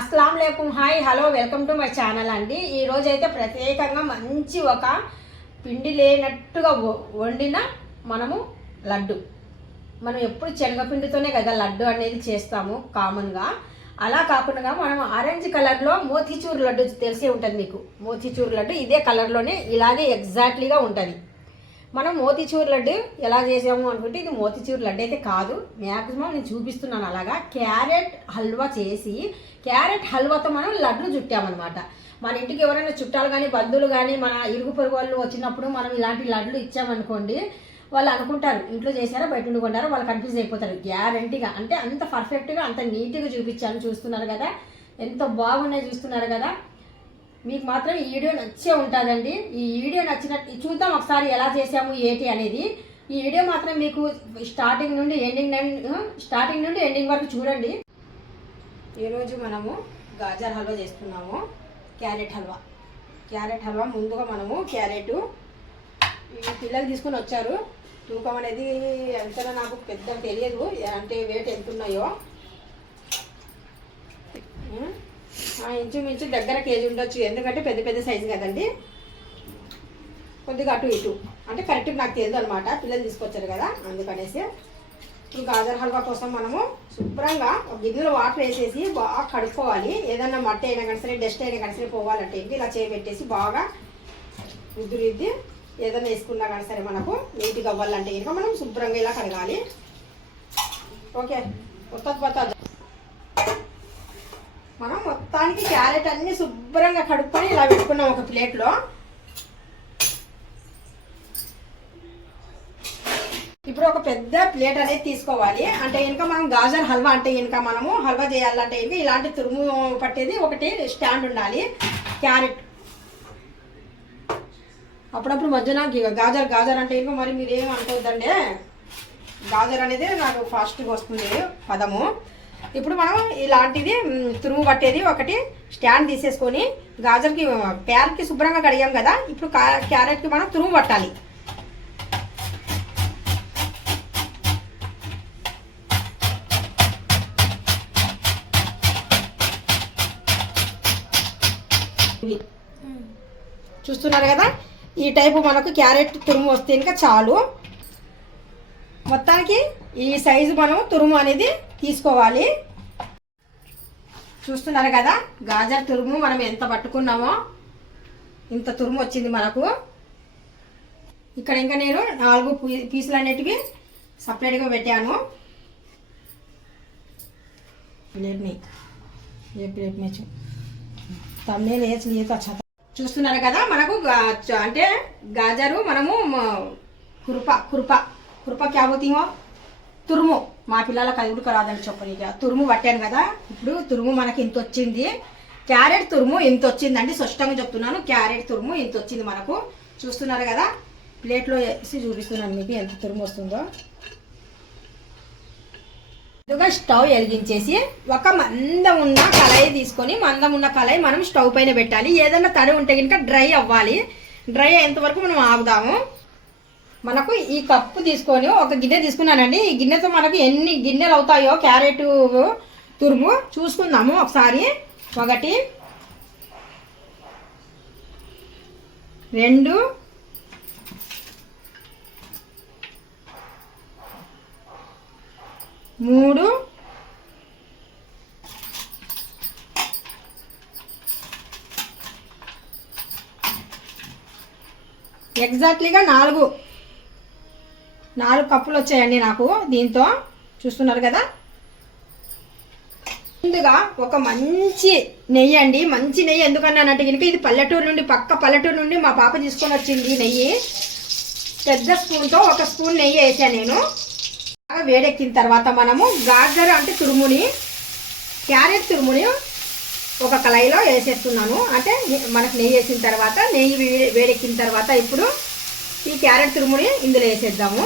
అస్సలం లేకుం hi hello welcome to my channel అండి. ఈ అయితే ప్రత్యేకంగా మంచి ఒక పిండి లేనట్టుగా వ- వండిన మనము లడ్డు. మనం ఎప్పుడు శనగపిండితోనే కదా లడ్డు అనేది చేస్తాము కామన్గా. అలా కాకుండా మనం ఆరెంజ్ కలర్లో మోతీచూర్ లడ్డు తెలిసే ఉంటుంది మీకు. మోతీచూర్ లడ్డు ఇదే కలర్లోనే ఇలాగే ఎగ్జాక్ట్లీగా ఉంటుంది. మనం మోతిచూర్ లడ్డు ఎలా చేసాము అనుకుంటే ఇది మోతిచూర్ లడ్డు అయితే కాదు. మ్యాక్సిమం నేను చూపిస్తున్నాను అలాగా. క్యారెట్ హల్వా చేసి క్యారెట్ హల్వాతో మనం లడ్డు చుట్టామన్నమాట. మన ఇంటికి ఎవరైనా చుట్టాలు కానీ బంధువులు కానీ మన ఇరుగు పొరుగు వాళ్ళు వచ్చినప్పుడు మనం ఇలాంటి లడ్లు ఇచ్చామనుకోండి వాళ్ళు అనుకుంటారు ఇంట్లో చేశారా? బయట ఉండుకుంటారో వాళ్ళు కన్ఫ్యూజ్ అయిపోతారు. గ్యారంటీగా అంటే అంత పర్ఫెక్ట్గా అంత నీట్గా చూపించాను. చూస్తున్నారు కదా? ఎంత బాగున్నాయి చూస్తున్నారు కదా? మీకు మాత్రం ఈ వీడియో నచ్చే ఉంటుందండి. ఈ వీడియో నచ్చినట్టు చూద్దాం ఒకసారి ఎలా చేసాము ఏంటి అనేది. ఈ వీడియో మాత్రం మీకు స్టార్టింగ్ నుండి ఎండింగ్ స్టార్టింగ్ నుండి ఎండింగ్ వరకు చూడండి. ఈరోజు మనము గాజర్ హల్వా చేస్తున్నాము. క్యారెట్ హల్వా. క్యారెట్ హల్వా ముందుగా మనము క్యారెట్ పిల్లలు తీసుకొని వచ్చారు. తూకం అనేది ఎంతనో నాకు పెద్ద తెలియదు. అంటే వెయిట్ ఎంత ఉన్నాయో ఆ, ఇంచుమించు దగ్గర కేజీ ఉండొచ్చు. ఎందుకంటే పెద్ద పెద్ద సైజు కదండి. కొద్దిగా అటు ఇటు. అంటే కరెక్ట్ నాకు తెలియదు అనమాట పిల్లలు తీసుకొచ్చారు కదా అందుకనేసి. ఈ గాజర్ హల్వా కోసం మనము శుభ్రంగా ఒక గిన్నెలో వాటర్ వేసేసి బాగా కడుక్కోవాలి. ఏదన్నా మట్టి అయినా కానీ సరే డస్ట్ అయినా కానీ సరే పోవాలంటే ఏంటి? ఇలా చేయబెట్టేసి బాగా ఉద్దురిద్ది ఏదైనా వేసుకున్నా కానీ సరే మనకు నీట్గా అవ్వాలంటే ఇంకా మనం శుభ్రంగా ఇలా కడగాలి. ఓకే. కొత్త. మనం మొత్తానికి క్యారెట్ అన్ని శుభ్రంగా కడుక్కొని ఇలా పెట్టుకున్నాం ఒక ప్లేట్లో. ఇప్పుడు ఒక పెద్ద ప్లేట్ అనేది తీసుకోవాలి. అంటే ఇంకా మనం గాజర్ హల్వా అంటే ఇంకా మనము హల్వా చేయాలంటే ఇంకా ఇలాంటి తురుము పట్టేది ఒకటి స్టాండ్ ఉండాలి. క్యారెట్. అప్పుడప్పుడు మధ్యన గాజర్ గాజర్ అంటే ఇంకా మరి మీరు ఏం అనుకోవద్దండి. గాజర్ అనేది నాకు ఫాస్ట్గా వస్తుంది పదము. ఇప్పుడు మనం ఇలాంటిది తురుము పట్టేది ఒకటి స్టాండ్ తీసేసుకొని గాజర్కి ప్యార్కి శుభ్రంగా కడిగాం కదా ఇప్పుడు క్యారెట్కి మనం తురుము పట్టాలి. ఇవి. చూస్తున్నారు కదా? ఈ టైపు మనకు క్యారెట్ తురుము వస్తే ఇంకా చాలు. మొత్తానికి ఈ సైజు మనం తురుము అనేది తీసుకోవాలి. చూస్తున్నారు కదా గాజర్ తురుము మనం ఎంత పట్టుకున్నామో ఇంత తురుము వచ్చింది మనకు. ఇక్కడ ఇంకా నేను నాలుగు పీసులు అనేటివి సపరేట్గా పెట్టాను. ప్లేట్ ఏ ప్లేట్ మేచు తమ్నే లేదు చూస్తున్నారు కదా మనకు అంటే గాజరు మనము కురుప కురుప కురుప క్యాబోతీమో తురుము. మా పిల్లలకు అది కూడా రాదని చెప్పని ఇక తురుము పట్టాను కదా ఇప్పుడు తురుము మనకి ఇంత వచ్చింది. క్యారెట్ తురుము ఇంత వచ్చిందండి స్పష్టంగా చెప్తున్నాను. క్యారెట్ తురుము ఇంత వచ్చింది మనకు. చూస్తున్నారు కదా ప్లేట్లో వేసి చూపిస్తున్నాను మీకు ఎంత తురుము వస్తుందో. ముందుగా స్టవ్ వెలిగించేసి ఒక మందం ఉన్న కళాయి తీసుకొని మందం ఉన్న కళాయి మనం స్టవ్ పైన పెట్టాలి. ఏదైనా తడి ఉంటే కనుక డ్రై అవ్వాలి. డ్రై అయ్యేంత వరకు మనం ఆగుదాము. మనకు ఈ కప్పు తీసుకొని ఒక గిన్నె తీసుకున్నానండి. ఈ గిన్నెతో మనకు ఎన్ని గిన్నెలు అవుతాయో క్యారెట్ తురుము చూసుకుందాము ఒకసారి. ఒకటి రెండు మూడు ఎగ్జాక్ట్లీగా నాలుగు. నాలుగు కప్పులు వచ్చాయండి నాకు దీంతో. చూస్తున్నారు కదా? ముందుగా ఒక మంచి నెయ్యి అండి. మంచి నెయ్యి ఎందుకన్నానంటే కనుక ఇది పల్లెటూరు నుండి పక్క పల్లెటూరు నుండి మా పాప తీసుకొని వచ్చింది నెయ్యి. పెద్ద స్పూన్తో ఒక స్పూన్ నెయ్యి వేసాను నేను. బాగా వేడెక్కిన తర్వాత మనము గాగర అంటే తురుముని క్యారెట్ తురుముని ఒక కళాయిలో వేసేస్తున్నాను. అంటే మనకు నెయ్యి వేసిన తర్వాత నెయ్యి వేడెక్కిన తర్వాత ఇప్పుడు ఈ క్యారెట్ తురుముని ఇందులో వేసేద్దాము.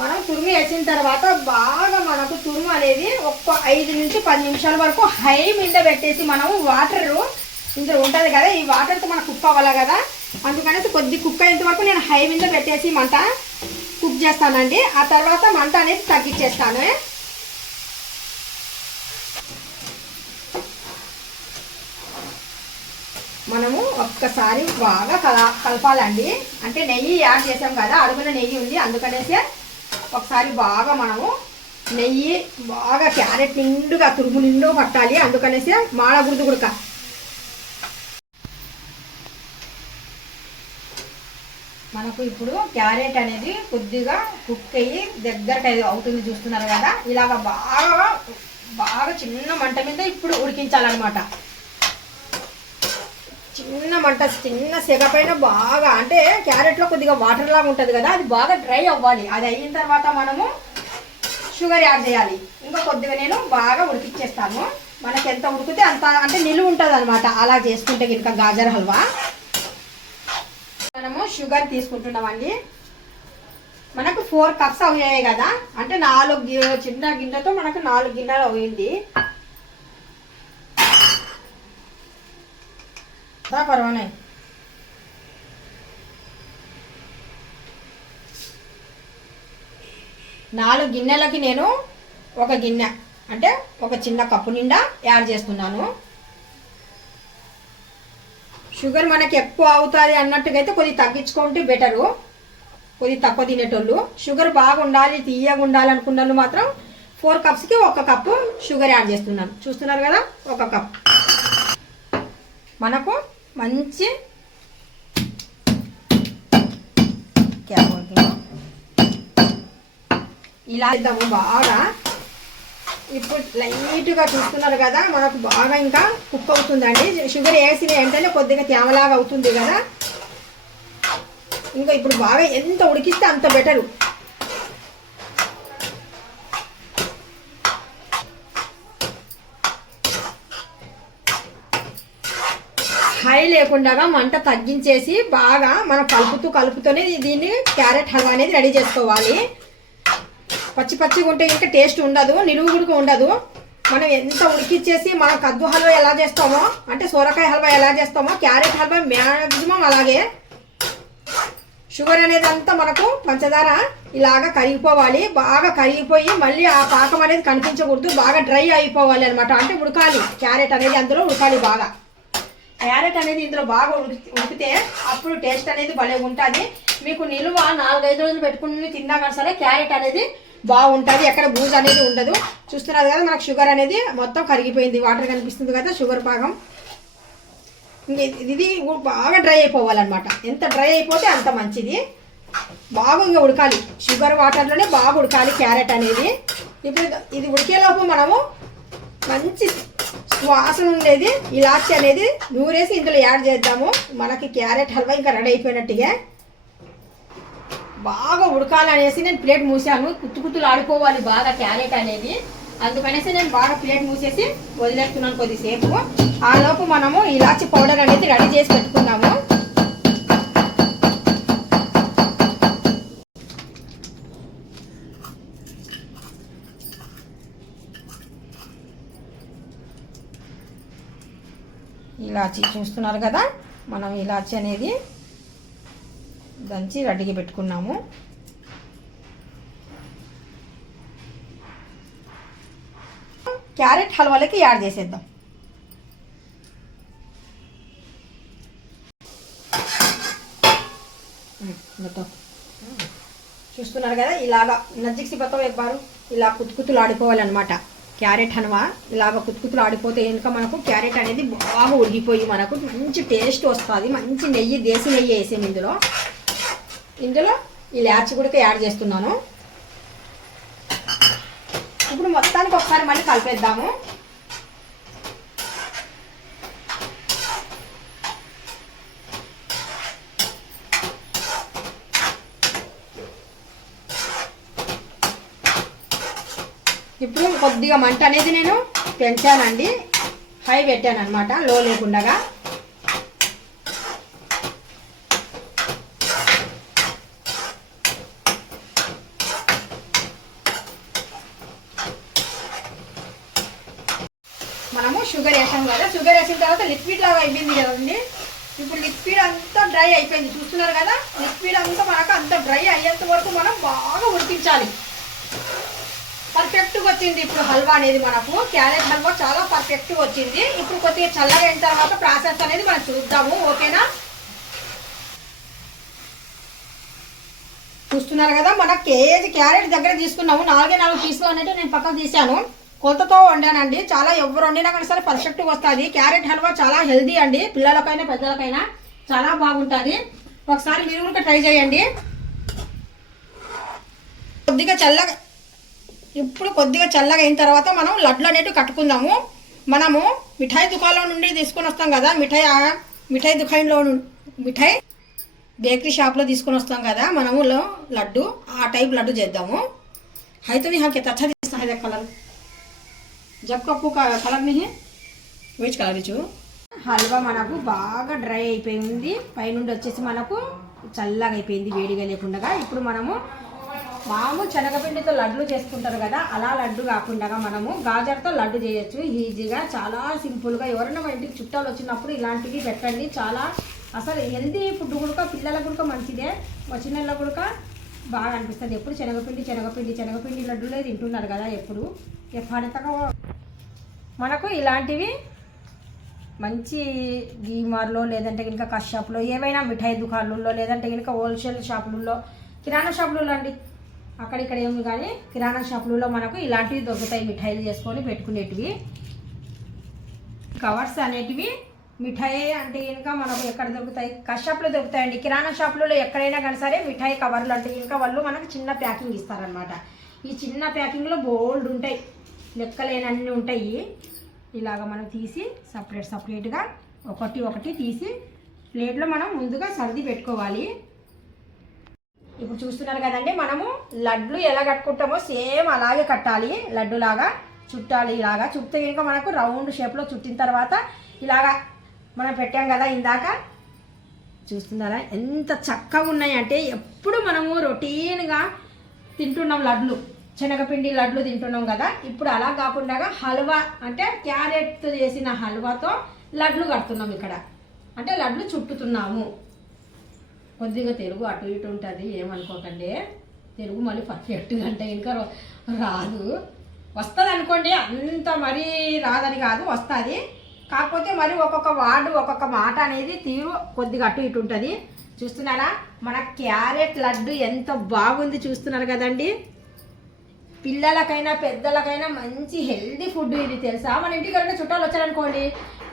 మనం తురుము వేసిన తర్వాత బాగా మనకు తురుము అనేది ఒక్క ఐదు నుంచి పది నిమిషాల వరకు హై మీద పెట్టేసి మనం వాటర్ ఇందులో ఉంటుంది కదా ఈ వాటర్తో మనకు కుక్ అవ్వాలి కదా? అందుకనేసి కొద్ది కుక్ అయ్యేంత వరకు నేను హై మీద పెట్టేసి మంట కుక్ చేస్తానండి. ఆ తర్వాత మంట అనేది తగ్గించేస్తాను. మనము ఒక్కసారి బాగా కల కలపాలండి. అంటే నెయ్యి యాడ్ చేసాం కదా అడుగున నెయ్యి ఉంది. అందుకనేసి ఒకసారి బాగా మనము నెయ్యి బాగా క్యారెట్ నిండుగా తురుము నిండు పట్టాలి. అందుకనేసి మాడగుడుదు గుడక మనకు ఇప్పుడు క్యారెట్ అనేది కొద్దిగా కుక్ అయ్యి దగ్గరకు అవుతుంది చూస్తున్నారు కదా. ఇలాగ బాగా బాగా చిన్న మంట మీద ఇప్పుడు ఉడికించాలన్నమాట. చిన్న మంట చిన్న సెగ పైన బాగా అంటే క్యారెట్లో కొద్దిగా వాటర్ లాగా ఉంటుంది కదా అది బాగా డ్రై అవ్వాలి. అది అయిన తర్వాత మనము షుగర్ యాడ్ చేయాలి. ఇంకా కొద్దిగా నేను బాగా ఉడికిచ్చేస్తాను. మనకి ఎంత ఉడికితే అంత అంటే నిలువ ఉంటుంది అనమాట అలా చేసుకుంటే కనుక గాజర్ హల్వా. మనము షుగర్ తీసుకుంటున్నామండి. మనకు ఫోర్ కప్స్ అయ్యాయి కదా. అంటే నాలుగు చిన్న గిన్నెతో మనకు నాలుగు గిన్నెలు అయింది పర్వాలే నాలుగు గిన్నెలకి నేను ఒక గిన్నె అంటే ఒక చిన్న కప్పు నిండా యాడ్ చేస్తున్నాను. షుగర్ మనకి ఎక్కువ అవుతుంది అన్నట్టుగా అయితే కొద్దిగా తగ్గించుకుంటే బెటరు. కొద్దిగా తక్కువ తినేటోళ్ళు. షుగర్ బాగా ఉండాలి తీయగా ఉండాలి వాళ్ళు మాత్రం ఫోర్ కప్స్కి ఒక కప్పు షుగర్ యాడ్ చేస్తున్నాను. చూస్తున్నారు కదా? ఒక కప్. మనకు మంచి క్యా ఇలా ఇద్దాము బాగా. ఇప్పుడు లైట్గా చూస్తున్నారు కదా మనకు బాగా ఇంకా కుక్ అవుతుందండి. షుగర్ వేసిన వెంటనే కొద్దిగా తేమలాగా అవుతుంది కదా. ఇంకా ఇప్పుడు బాగా ఎంత ఉడికిస్తే అంత బెటరు హై లేకుండా మంట తగ్గించేసి బాగా మనం కలుపుతూ కలుపుతూనే దీన్ని క్యారెట్ హల్వా అనేది రెడీ చేసుకోవాలి. పచ్చి పచ్చిగా ఉంటే ఇంకా టేస్ట్ ఉండదు నిలువు గుడుకు ఉండదు. మనం ఎంత ఉడికిచ్చేసి మన కద్దు హల్వా ఎలా చేస్తామో అంటే సొరకాయ హల్వా ఎలా చేస్తామో క్యారెట్ హల్వా మ్యాక్సిమం అలాగే. షుగర్ అనేది అంతా మనకు పంచదార ఇలాగా కరిగిపోవాలి. బాగా కరిగిపోయి మళ్ళీ ఆ పాకం అనేది కనిపించకూడదు. బాగా డ్రై అయిపోవాలి అనమాట అంటే ఉడకాలి. క్యారెట్ అనేది అందులో ఉడకాలి బాగా. క్యారెట్ అనేది ఇందులో బాగా ఉడికి ఉడికితే అప్పుడు టేస్ట్ అనేది భలే ఉంటుంది. మీకు నిలువ నాలుగైదు రోజులు పెట్టుకుని తిన్నా కానీ సరే క్యారెట్ అనేది బాగుంటుంది. ఎక్కడ బూజు అనేది ఉండదు. చూస్తున్నారు కదా మనకు షుగర్ అనేది మొత్తం కరిగిపోయింది. వాటర్ కనిపిస్తుంది కదా షుగర్ పాకం ఇది- ఇది బాగా డ్రై అయిపోవాలన్నమాట. ఎంత డ్రై అయిపోతే అంత మంచిది. బాగా ఇంకా ఉడకాలి. షుగర్ వాటర్లోనే బాగా ఉడకాలి క్యారెట్ అనేది. ఇప్పుడు ఇది- ఇది ఉడికేలోపు మనము మంచి వాసన ఉండేది. ఇలాచి అనేది నూరేసి ఇందులో యాడ్ చేద్దాము. మనకి క్యారెట్ హల్వా ఇంకా రెడీ అయిపోయినట్టుగా. బాగా ఉడకాలనేసి నేను ప్లేట్ మూసాను. కుత్తు కుత్తులు ఆడుకోవాలి బాగా క్యారెట్ అనేది. అందుకనేసి నేను బాగా ప్లేట్ మూసేసి వదిలేస్తున్నాను కొద్దిసేపు. ఆ లోపు మనము ఇలాచి పౌడర్ అనేది రెడీ చేసి పెట్టుకున్నాము ఇలాచి చూస్తున్నారు కదా మనం ఇలాచి అనేది దంచి రెడీగా పెట్టుకున్నాము. క్యారెట్ హల్వాలకి యాడ్ చేసేద్దాం. మొత్తం. చూస్తున్నారు కదా ఇలాగా నజ్జిక్సి సిబ్బతో ఎవ్వరు ఇలా కుతుకుతులు ఆడుకోవాలన్నమాట క్యారెట్ హల్వా ఇలాగ కుతుకుతులు ఆడిపోతే కనుక మనకు క్యారెట్ అనేది బాగా ఉడికిపోయి మనకు మంచి టేస్ట్ వస్తుంది. మంచి నెయ్యి దేశీ నెయ్యి వేసాము ఇందులో. ఇందులో ఈ లాచి కూడా యాడ్ చేస్తున్నాను. ఇప్పుడు మొత్తానికి ఒకసారి మళ్ళీ కలిపేద్దాము ఇప్పుడు కొద్దిగా మంట అనేది నేను పెంచానండి. హై పెట్టాను అనమాట లో లేకుండా మనము షుగర్ వేసాం కదా షుగర్ వేసిన తర్వాత లిక్విడ్ లాగా అయిపోయింది కదండి. ఇప్పుడు లిక్విడ్ అంతా డ్రై అయిపోయింది చూస్తున్నారు కదా? లిక్విడ్ అంతా మనకు అంత డ్రై అయ్యేంత వరకు మనం బాగా ఉడికించాలి. పర్ఫెక్ట్గా వచ్చింది. ఇప్పుడు హల్వా అనేది మనకు క్యారెట్ హల్వా చాలా పర్ఫెక్ట్గా వచ్చింది. ఇప్పుడు కొద్దిగా చల్లగా అయిన తర్వాత ప్రాసెస్ అనేది మనం చూద్దాము. ఓకేనా? చూస్తున్నారు కదా మన కేజీ క్యారెట్ దగ్గర తీసుకున్నాము. నాలుగే నాలుగు పీసులు అన్నట్టు నేను పక్కకు తీశాను. కొలతతో వండానండి. చాలా ఎవరు వండినా కానీ సరే పర్ఫెక్ట్గా వస్తుంది. క్యారెట్ హల్వా చాలా హెల్దీ అండి. పిల్లలకైనా పెద్దలకైనా చాలా బాగుంటుంది. ఒకసారి మీరు కూడా ట్రై చేయండి. కొద్దిగా చల్లగా ఇప్పుడు కొద్దిగా చల్లగా అయిన తర్వాత మనం లడ్లు అనేవి కట్టుకుందాము. మనము మిఠాయి దుకాణంలో నుండి తీసుకొని వస్తాం కదా. మిఠాయి మిఠాయి దుకాణంలో మిఠాయి బేకరీ షాప్లో తీసుకొని వస్తాం కదా. మనము లడ్డు ఆ టైప్ లడ్డు చేద్దాము. అయితే నీ హాకి అచ్చా తీస్తాను హైదా కలర్? జబ్బు అప్పు కలర్ నీ వెజ్ కలర్ ఇచ్చు హల్వా మనకు బాగా డ్రై అయిపోయింది. పైనుండి వచ్చేసి మనకు చల్లగా అయిపోయింది. వేడిగా లేకుండా. ఇప్పుడు మనము మామూలు శనగపిండితో లడ్లు చేసుకుంటారు కదా అలా లడ్డు కాకుండా మనము గాజర్తో లడ్డు చేయొచ్చు. ఈజీగా చాలా సింపుల్గా. ఎవరైనా మన ఇంటికి చుట్టాలు వచ్చినప్పుడు ఇలాంటివి పెట్టండి. చాలా అసలు హెల్దీ ఫుడ్ కూడా పిల్లల కూడా మంచిదే. వచ్చిన కూడా బాగా అనిపిస్తుంది. ఎప్పుడు శనగపిండి శనగపిండి శనగపిండి లడ్డులే తింటున్నారు కదా ఎప్పుడు. ఎప్పటికో మనకు ఇలాంటివి మంచి డీమార్లో లేదంటే కనుక కష్ షాప్లో ఏవైనా మిఠాయి దుకాణాలలో లేదంటే కనుక హోల్సేల్ షాపులలో కిరాణా షాపులలో అండి. అక్కడ ఇక్కడ ఏమి కానీ కిరాణా షాపులలో మనకు ఇలాంటివి దొరుకుతాయి మిఠాయిలు చేసుకొని పెట్టుకునేటివి. కవర్స్ అనేటివి మిఠాయి అంటే ఇంకా మనకు ఎక్కడ దొరుకుతాయి? కష్ షాప్లో దొరుకుతాయండి. కిరాణా షాపులలో ఎక్కడైనా కానీ సరే మిఠాయి కవర్లు అంటే ఇంకా వాళ్ళు మనకు చిన్న ప్యాకింగ్ ఇస్తారనమాట ఈ చిన్న ప్యాకింగ్లో బోల్డ్ ఉంటాయి. లెక్కలేనన్నీ ఉంటాయి. ఇలాగ మనం తీసి సపరేట్ సపరేట్గా ఒకటి ఒకటి తీసి ప్లేట్లో మనం ముందుగా సర్ది పెట్టుకోవాలి. ఇప్పుడు చూస్తున్నారు కదండి మనము లడ్లు ఎలా కట్టుకుంటామో సేమ్ అలాగే కట్టాలి. లడ్డులాగా చుట్టాలి ఇలాగా చుట్టే కనుక మనకు రౌండ్ షేప్లో చుట్టిన తర్వాత ఇలాగా మనం పెట్టాం కదా ఇందాక. చూస్తున్నారా? ఎంత చక్కగా ఉన్నాయంటే ఎప్పుడు మనము రొటీన్గా తింటున్నాం లడ్లు. శనగపిండి లడ్లు తింటున్నాం కదా. ఇప్పుడు అలా కాకుండా హల్వా అంటే క్యారెట్తో చేసిన హల్వాతో లడ్లు కడుతున్నాం ఇక్కడ. అంటే లడ్లు చుట్టుతున్నాము. కొద్దిగా తెలుగు అటు ఇటు ఉంటుంది ఏమనుకోకండి. తెలుగు మళ్ళీ పర్ఫెక్ట్గా అంటే ఇంకా రాదు. వస్తుంది అనుకోండి అంత మరీ రాదని కాదు వస్తుంది. కాకపోతే మరి ఒక్కొక్క వార్డు ఒక్కొక్క మాట అనేది తీరు కొద్దిగా అటు ఇటు ఉంటుంది. చూస్తున్నారా? మన క్యారెట్ లడ్డు ఎంత బాగుంది చూస్తున్నారు కదండి. పిల్లలకైనా పెద్దలకైనా మంచి హెల్దీ ఫుడ్ ఇది తెలుసా? మన ఇంటికి వెళ్ళిన చుట్టాలు వచ్చారనుకోండి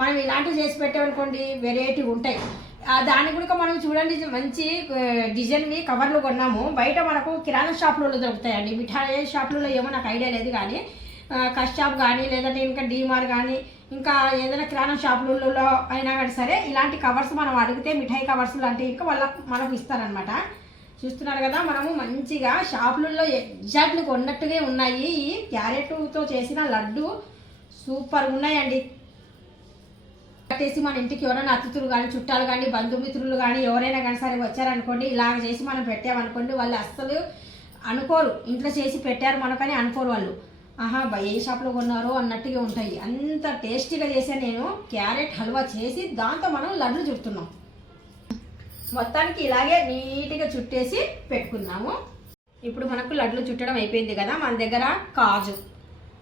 మనం ఇలాంటివి చేసి పెట్టామనుకోండి వెరైటీ ఉంటాయి. దాన్ని కూడా మనం చూడండి మంచి డిజైన్వి కవర్లు కొన్నాము. బయట మనకు కిరాణా షాపులలో దొరుకుతాయండి. మిఠాయి షాపులలో ఏమో నాకు ఐడియా లేదు కానీ ఆ, కష్ షాప్ కానీ లేదంటే ఇంకా డీమార్ కానీ ఇంకా ఏదైనా కిరాణా షాపులలో అయినా కానీ సరే ఇలాంటి కవర్స్ మనం అడిగితే మిఠాయి కవర్స్ లాంటివి ఇంకా వాళ్ళకు మనకు ఇస్తారనమాట చూస్తున్నారు కదా మనము మంచిగా షాపులలో ఎగ్జాక్ట్లీ కొన్నట్టుగా ఉన్నాయి. ఈ క్యారెట్తో చేసిన లడ్డు సూపర్ ఉన్నాయండి. కట్టేసి మన ఇంటికి ఎవరైనా అతిథులు కానీ చుట్టాలు కానీ బంధుమిత్రులు కానీ ఎవరైనా కానీ సరే వచ్చారనుకోండి ఇలాగ చేసి మనం పెట్టామనుకోండి వాళ్ళు అస్సలు అనుకోరు. ఇంట్లో చేసి పెట్టారు మనకని అనుకోరు వాళ్ళు. ఆహా బ- ఏ షాప్లో కొన్నారో అన్నట్టుగా ఉంటాయి. అంత టేస్టీగా చేసా నేను క్యారెట్ హల్వా చేసి దాంతో మనం లడ్డు చుడుతున్నాం. మొత్తానికి ఇలాగే నీట్గా చుట్టేసి పెట్టుకున్నాము. ఇప్పుడు మనకు లడ్లు చుట్టడం అయిపోయింది కదా మన దగ్గర కాజు.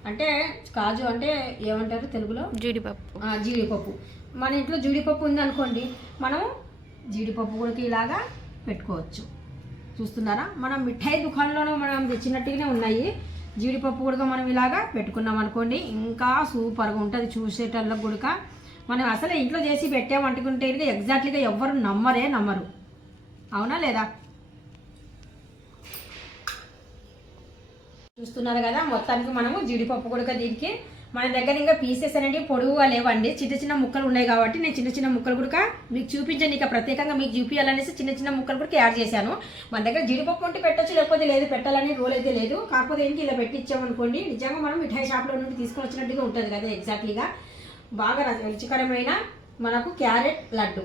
అంటే కాజు అంటే ఏమంటారు తెలుగులో? జీడిపప్పు. జీడిపప్పు. మన ఇంట్లో జీడిపప్పు ఉందనుకోండి మనం జీడిపప్పు కూడా ఇలాగా పెట్టుకోవచ్చు. చూస్తున్నారా? మనం మిఠాయి దుకాణంలోనూ మనం తెచ్చినట్టుగానే ఉన్నాయి. జీడిపప్పు కూడా మనం ఇలాగా పెట్టుకున్నాం అనుకోండి ఇంకా సూపర్గా ఉంటుంది చూసేటళ్ళకు కూడా. మనం అసలు ఇంట్లో చేసి పెట్టామనుకుంటే ఎగ్జాక్ట్లీగా ఎవ్వరు నమ్మరే నమ్మరు. అవునా లేదా? చూస్తున్నారు కదా మొత్తానికి మనము జీడిపప్పు కూడా దీనికి మన దగ్గర ఇంకా పీసెస్ అనేవి పొడుగుగా లేవండి. చిన్న చిన్న ముక్కలు ఉన్నాయి కాబట్టి నేను చిన్న చిన్న ముక్కలు కూడా మీకు చూపించండి ఇక ప్రత్యేకంగా మీకు చూపించాలనేసి చిన్న చిన్న ముక్కలు కూడా యాడ్ చేశాను. మన దగ్గర జీడిపప్పు ఉంటే పెట్టచ్చు లేకపోతే లేదు పెట్టాలని రూల్ అయితే లేదు. కాకపోతే ఏంటి ఇలా పెట్టి ఇచ్చామనుకోండి నిజంగా మనం మిఠాయి షాప్లో నుండి తీసుకొని వచ్చినట్టుగా ఉంటుంది కదా ఎగ్జాక్ట్లీగా బాగా ర- రుచికరమైన మనకు క్యారెట్ లడ్డు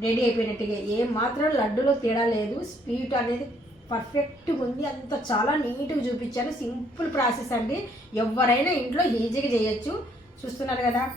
రెడీ అయిపోయినట్టుగా. ఏ మాత్రం లడ్డులో తేడా లేదు. స్వీట్ అనేది పర్ఫెక్ట్గా ఉంది. అంత చాలా నీట్గా చూపించాను సింపుల్ ప్రాసెస్ అండి. ఎవరైనా ఇంట్లో ఈజీగా చేయొచ్చు. చూస్తున్నారు కదా?